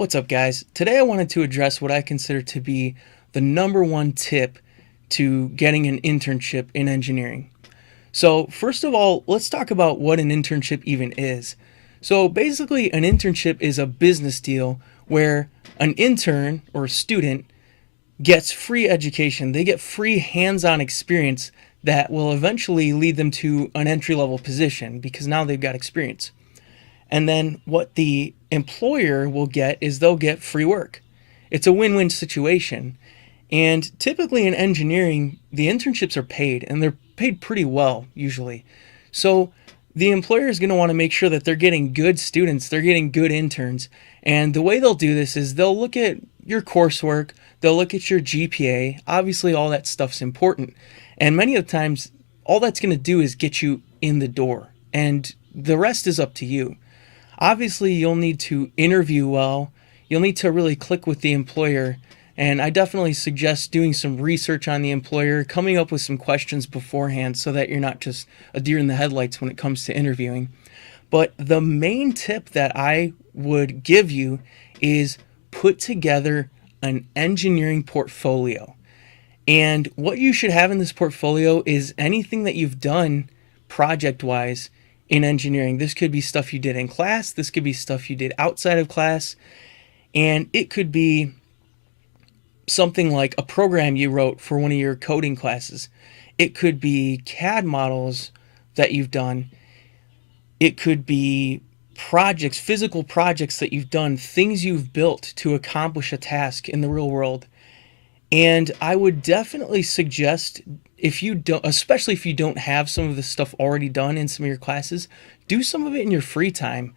What's up, guys? Today I wanted to address what I consider to be the number one tip to getting an internship in engineering. So, first of all, let's talk about what an internship even is. So, basically, an internship is a business deal where an intern or student gets free education. They get free hands on experience that will eventually lead them to an entry level position because now they've got experience. And then what the employer will get is they'll get free work. It's a win win situation. And typically in engineering, the internships are paid and they're paid pretty well usually. So the employer is going to want to make sure that they're getting good students, they're getting good interns. And the way they'll do this is they'll look at your coursework, they'll look at your GPA. Obviously, all that stuff's important. And many of the times, all that's going to do is get you in the door. And the rest is up to you. Obviously, you'll need to interview well. You'll need to really click with the employer. And I definitely suggest doing some research on the employer, coming up with some questions beforehand so that you're not just a deer in the headlights when it comes to interviewing. But the main tip that I would give you is put together an engineering portfolio. And what you should have in this portfolio is anything that you've done project wise in engineering. This could be stuff you did in class, this could be stuff you did outside of class, and it could be something like a program you wrote for one of your coding classes. It could be CAD models that you've done. It could be projects, physical projects that you've done, things you've built to accomplish a task in the real world. And I would definitely suggest, if you don't, especially if you don't have some of this stuff already done in some of your classes, do some of it in your free time.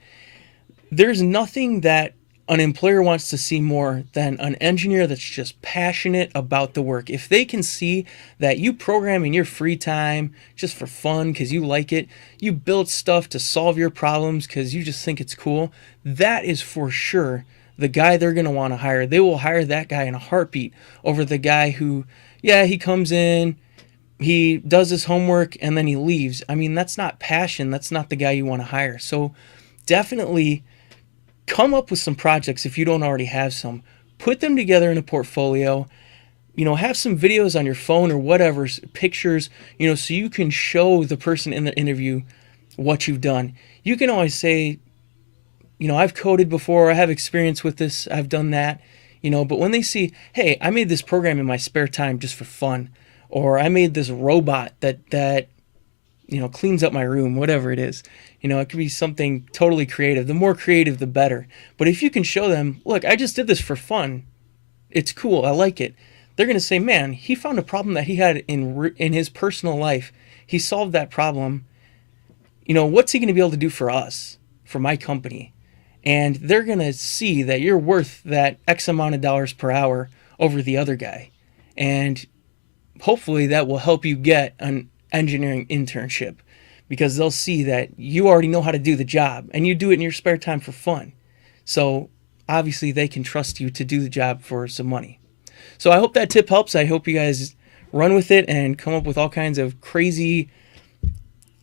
There's nothing that an employer wants to see more than an engineer that's just passionate about the work. If they can see that you program in your free time just for fun because you like it, you build stuff to solve your problems because you just think it's cool, that is for sure the guy they're going to want to hire. They will hire that guy in a heartbeat over the guy who, yeah, he comes in, he does his homework, and then he leaves. I mean, that's not passion. That's not the guy you want to hire. So definitely come up with some projects if you don't already have some. Put them together in a portfolio. Have some videos on your phone or whatever, pictures, so you can show the person in the interview what you've done. You can always say, I've coded before, I have experience with this, I've done that, but when they see, hey, I made this program in my spare time just for fun, or I made this robot that cleans up my room, whatever it is, it could be something totally creative. The more creative, the better. But if you can show them, look, I just did this for fun, it's cool, I like it, they're going to say, man, he found a problem that he had in his personal life. He solved that problem. What's he going to be able to do for us, for my company? And they're going to see that you're worth that X amount of dollars per hour over the other guy. And hopefully that will help you get an engineering internship because they'll see that you already know how to do the job and you do it in your spare time for fun. So obviously they can trust you to do the job for some money. So I hope that tip helps. I hope you guys run with it and come up with all kinds of crazy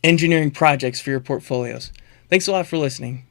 engineering projects for your portfolios. Thanks a lot for listening.